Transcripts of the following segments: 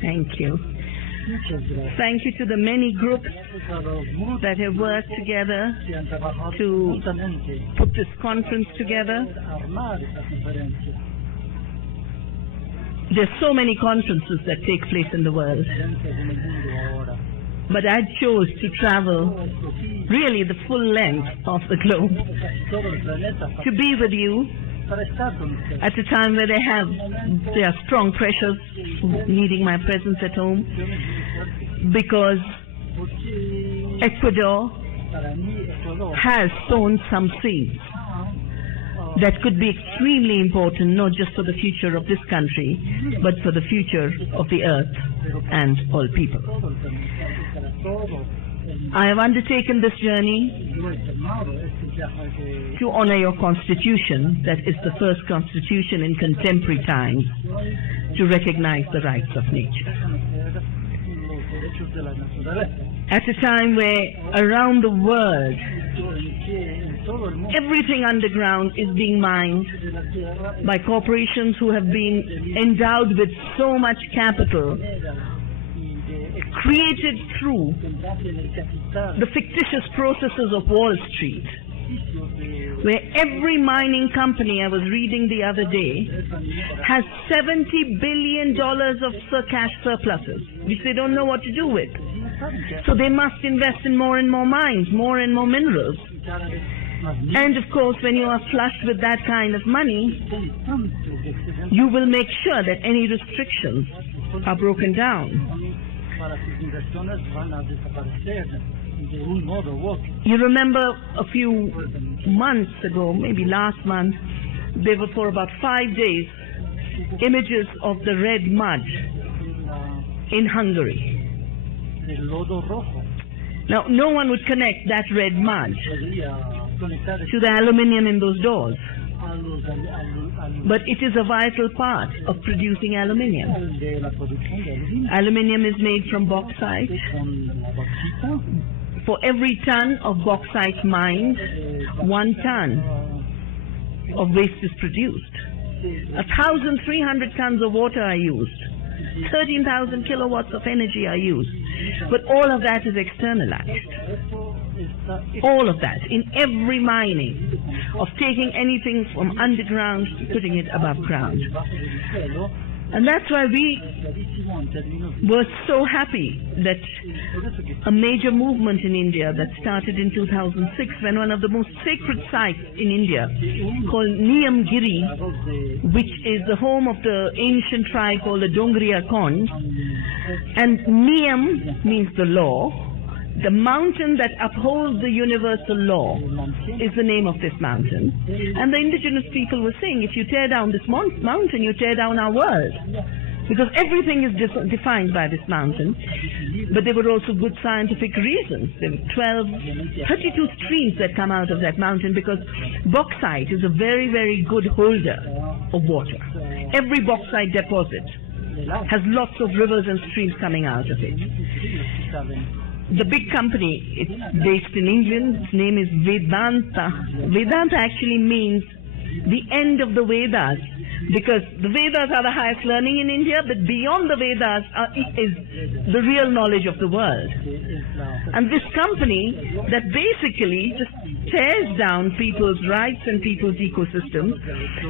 Thank you. Thank you to the many groups that have worked together to put this conference together. There's so many conferences that take place in the world, but I chose to travel really the full length of the globe to be with you at a time where there are strong pressures needing my presence at home, because Ecuador has sown some seeds that could be extremely important, not just for the future of this country, but for the future of the earth and all people. I have undertaken this journey to honor your constitution, that is the first constitution in contemporary times to recognize the rights of nature. At a time where around the world everything underground is being mined by corporations who have been endowed with so much capital, created through the fictitious processes of Wall Street, where every mining company, I was reading the other day, has $70 billion of cash surpluses, which they don't know what to do with. So they must invest in more and more mines, more and more minerals. And of course, when you are flushed with that kind of money, you will make sure that any restrictions are broken down. You remember a few months ago, maybe last month, there were for about 5 days images of the red mud in Hungary. Now, no one would connect that red mud to the aluminium in those doors, but it is a vital part of producing aluminium. Aluminium is made from bauxite. For every ton of bauxite mined, 1 ton of waste is produced. 1,300 tons of water are used. 13,000 kilowatts of energy are used. But all of that is externalized. All of that, in every mining, of taking anything from underground, putting it above ground. And that's why we were so happy that a major movement in India that started in 2006, when one of the most sacred sites in India, called Niyamgiri, which is the home of the ancient tribe called the Dongriya Khond, and Niyam means the law. The mountain that upholds the universal law is the name of this mountain. And the indigenous people were saying, if you tear down this mountain, you tear down our world. Because everything is defined by this mountain. But there were also good scientific reasons. There were 32 streams that come out of that mountain, because bauxite is a very, very good holder of water. Every bauxite deposit has lots of rivers and streams coming out of it. The big company, it's based in England, its name is Vedanta. Vedanta actually means the end of the Vedas, because the Vedas are the highest learning in India, but beyond the Vedas is the real knowledge of the world. And this company that basically just tears down people's rights and people's ecosystems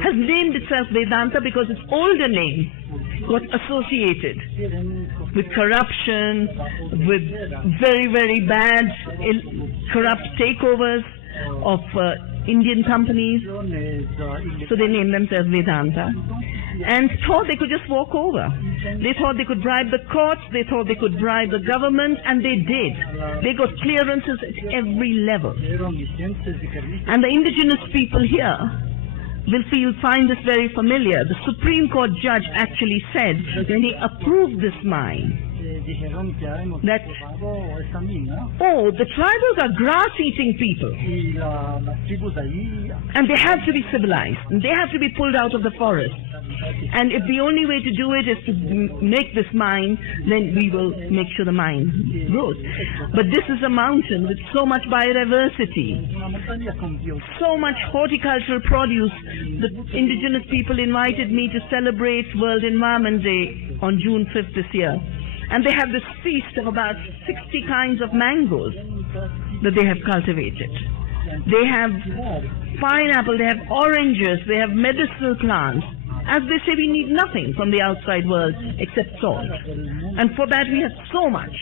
has named itself Vedanta because its older name was associated with corruption, with very, very bad, corrupt takeovers of Indian companies. So they named themselves Vedanta and thought they could just walk over. They thought they could bribe the courts, they thought they could bribe the government, and they did. They got clearances at every level. And the indigenous people here will find this very familiar. The Supreme Court judge actually said, when he approved this mine, that, oh, the tribals are grass-eating people, and they have to be civilized, and they have to be pulled out of the forest. And if the only way to do it is to make this mine, then we will make sure the mine grows. But this is a mountain with so much biodiversity, so much horticultural produce. The indigenous people invited me to celebrate World Environment Day on June 5th this year, and they have this feast of about 60 kinds of mangoes that they have cultivated. They have pineapple, they have oranges, they have medicinal plants. As they say, we need nothing from the outside world except salt. And for that we have so much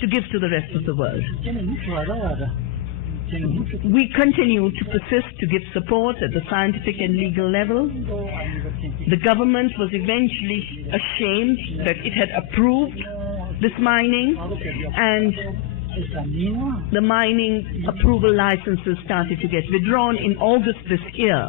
to give to the rest of the world. We continue to persist to give support at the scientific and legal level. The government was eventually ashamed that it had approved this mining, and the mining approval licenses started to get withdrawn in August this year.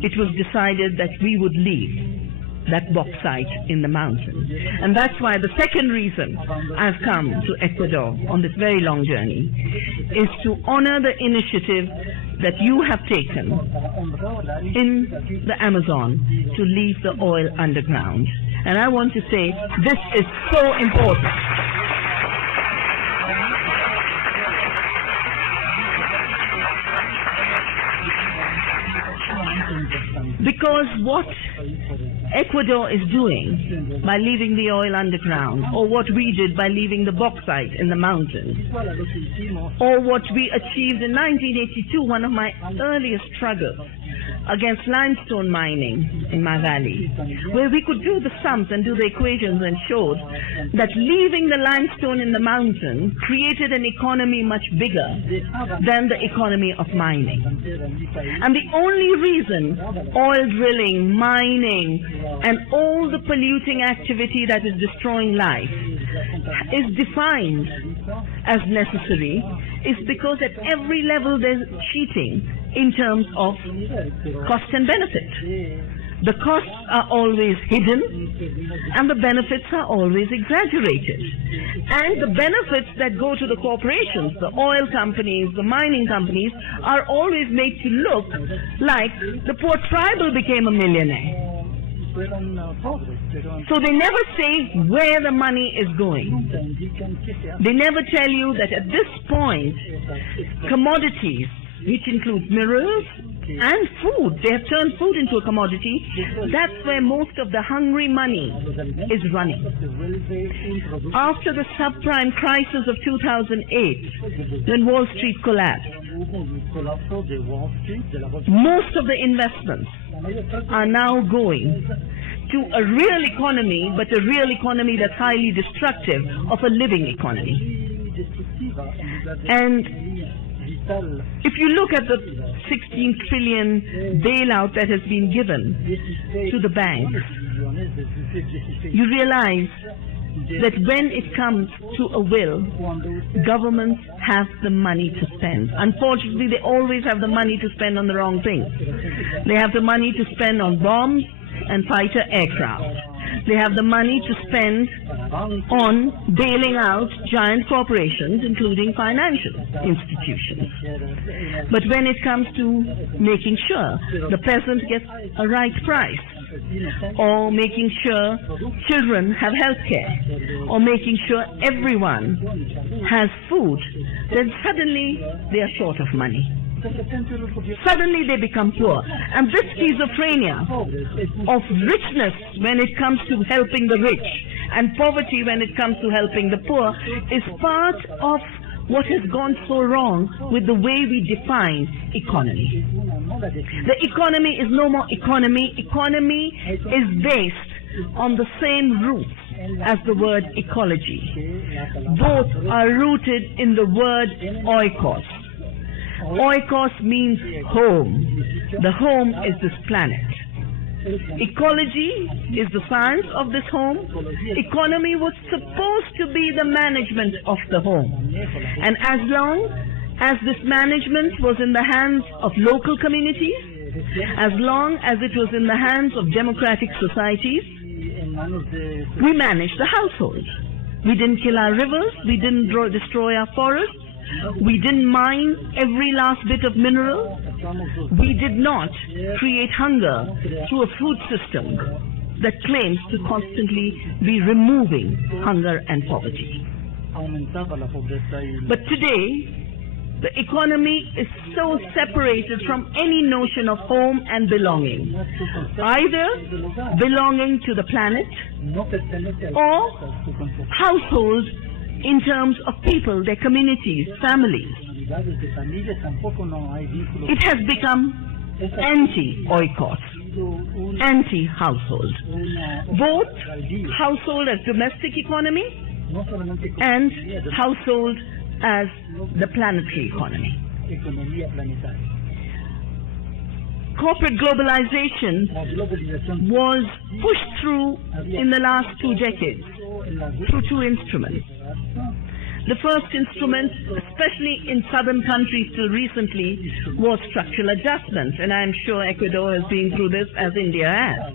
It was decided that we would leave that bauxite in the mountains. And that's why the second reason I've come to Ecuador on this very long journey is to honor the initiative that you have taken in the Amazon to leave the oil underground. And I want to say this is so important. Because what Ecuador is doing by leaving the oil underground, or what we did by leaving the bauxite in the mountains, or what we achieved in 1982, one of my earliest struggles against limestone mining in my valley, where we could do the sums and do the equations and showed that leaving the limestone in the mountain created an economy much bigger than the economy of mining. And the only reason oil drilling, mining, and all the polluting activity that is destroying life is defined as necessary is because at every level there's cheating in terms of cost and benefit. The costs are always hidden and the benefits are always exaggerated. And the benefits that go to the corporations, the oil companies, the mining companies, are always made to look like the poor tribal became a millionaire. So they never say where the money is going. They never tell you that at this point, commodities, which includes minerals and food, they have turned food into a commodity. That's where most of the hungry money is running. After the subprime crisis of 2008, when Wall Street collapsed, most of the investments are now going to a real economy, but a real economy that's highly destructive of a living economy. And if you look at the 16 trillion bailout that has been given to the banks, you realize that when it comes to a will, governments have the money to spend. Unfortunately, they always have the money to spend on the wrong things. They have the money to spend on bombs and fighter aircraft. They have the money to spend on bailing out giant corporations, including financial institutions. But when it comes to making sure the peasant gets a right price, or making sure children have health care, or making sure everyone has food, then suddenly they are short of money. Suddenly they become poor. And this schizophrenia of richness when it comes to helping the rich and poverty when it comes to helping the poor is part of what has gone so wrong with the way we define economy. The economy is no more economy. Economy is based on the same roots as the word ecology. Both are rooted in the word oikos. Oikos means home. The home is this planet. Ecology is the science of this home. Economy was supposed to be the management of the home. And as long as this management was in the hands of local communities, as long as it was in the hands of democratic societies, we managed the household. We didn't kill our rivers, we didn't destroy our forests, we didn't mine every last bit of mineral. We did not create hunger through a food system that claims to constantly be removing hunger and poverty. But today, The economy is so separated from any notion of home and belonging, either belonging to the planet or household in terms of people, their communities, families. It has become anti-oikos, anti-household. Both household as domestic economy and household as the planetary economy. Corporate globalization was pushed through in the last 2 decades through 2 instruments. The first instrument, especially in southern countries till recently, was structural adjustment, and I'm sure Ecuador has been through this as India has.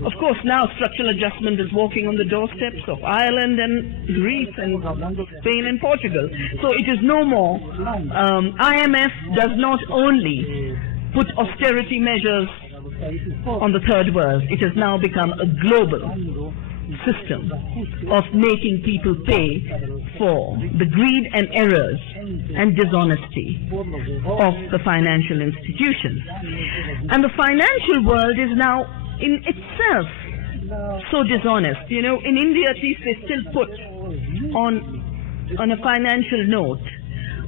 Of course, now structural adjustment is walking on the doorsteps of Ireland and Greece and Spain and Portugal. So it is no more. IMF does not only put austerity measures on the third world. It has now become a global system of making people pay for the greed and errors and dishonesty of the financial institutions. And the financial world is now in itself so dishonest. You know, in India at least they still put on a financial note,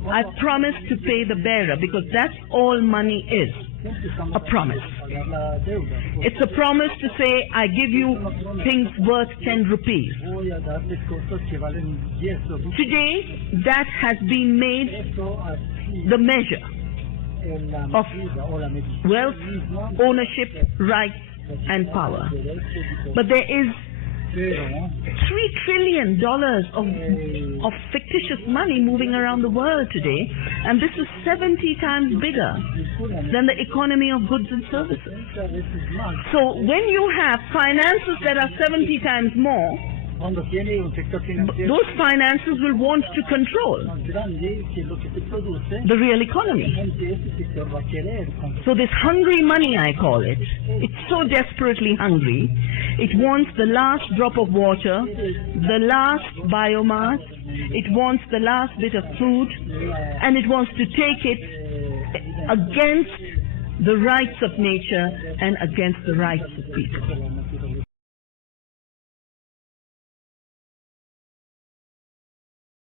I promise to pay the bearer, because that's all money is, a promise. It's a promise to say, I give you things worth 10 rupees. Today, that has been made the measure of wealth, ownership, rights, and power. But there is $3 trillion of fictitious money moving around the world today, and this is 70 times bigger than the economy of goods and services. So when you have finances that are 70 times more, those finances will want to control the real economy. So this hungry money, I call it, it's so desperately hungry. It wants the last drop of water, the last biomass, it wants the last bit of food, and it wants to take it against the rights of nature and against the rights of people.